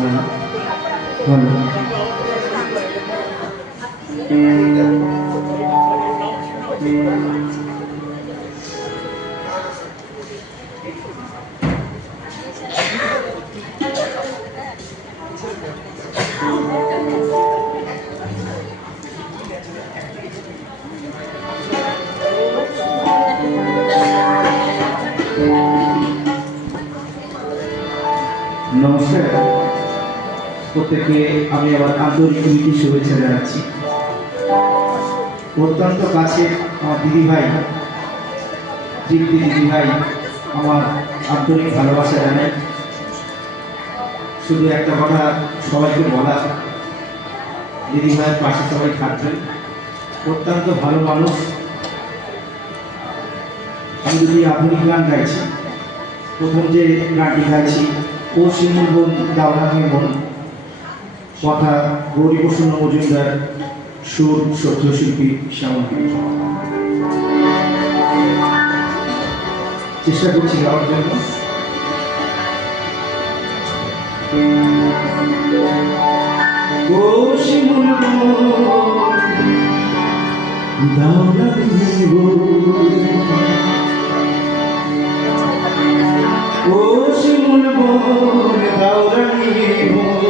হয় না। ভালো নমস্কার, প্রত্যেকে আমি আমার আন্তরিক প্রীতি শুভেচ্ছা জানাচ্ছি। অত্যন্ত কাছে আমার দিদিভাই, তৃপ্তি দিদিভাই আমার আন্তরিক ভালোবাসা জানাই। শুধু একটা কথা সবাইকে বলা, দিদিভাইয়ের পাশে সবাই থাকবেন। অত্যন্ত ভালো মানুষ। আমি যদি আধুনিক গান গাইছি, প্রথম যে গানটি গাইছি ও শিমুল বোন দাওরাঙের মন, কথা গৌরীপ্রসন্ন মজুমদার, সুর সত্যশিল্পী শ্যামল। চেষ্টা করছি গাওয়ার জন্য। ও শিমুল বোন দাওরাঙের মন, ও শিমুল বোন দাওরাঙের মন,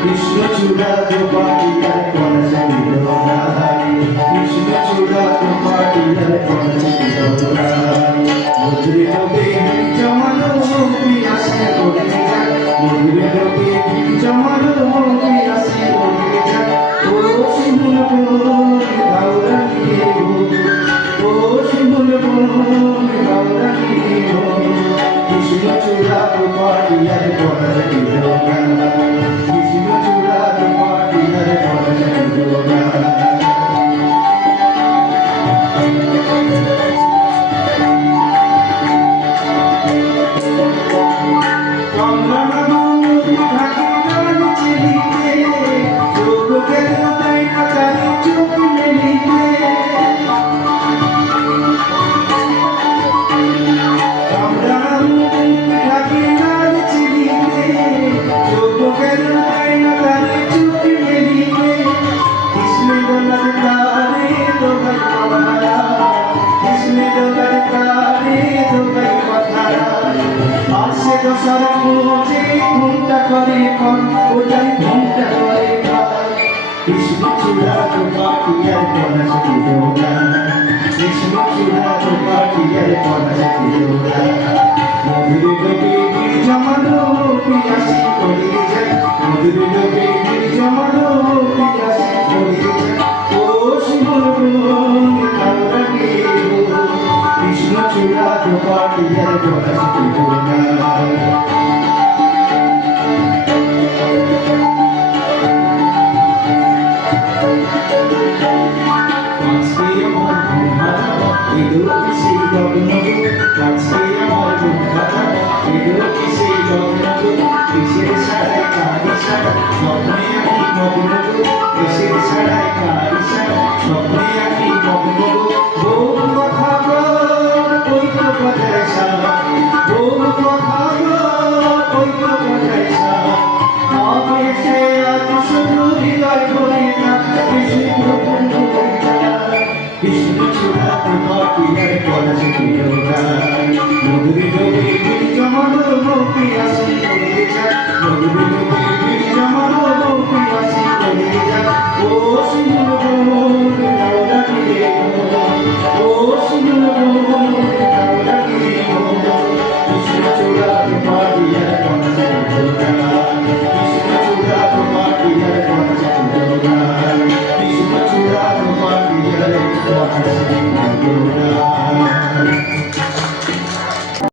কৃষ্ণ চূড়া তো পাটিয়ার কলসে বিলোড়াই, কৃষ্ণ চূড়া তো পাটিয়ার কলসে বিলোড়াই, মধুর লোকে জমানো পিয়াসে পড়ে যায়, মধুর লোকে জমানো পিয়াসে পড়ে যায়। ও শিমুল বোন দাওরাঙের মন, ও শিমুল বোন দাওরাঙের মন, কৃষ্ণ চূড়া তো পাটিয়ার কলসে বিলোড়াই, কৃষ্ণ চূড়া তো পাটিয়ার কলসে বিলোড়াই। কৃষ্ণ চূড়া তো পাটিয়ার কলসে বিলোড়াই, কৃষ্ণ চূড়া তো পাটিয়ার কলসে বিলোড়াই, মধুর লোকে জমানো পিয়াসি পড়ে যায়, মধুর লোকে জমানো পিয়াসি পড়ে যায়। ও শিমুল বোন দাওরাঙের মন, কৃষ্ণ চূড়া তো পাটিয়ার কলসে বিলোড়াই। কৃষ্ণ চূড়া তো পাটিয়ার কলসে বিলোড়াই, মধুর লোকে জমানো পিয়াসি পড়ে যায়, মধুর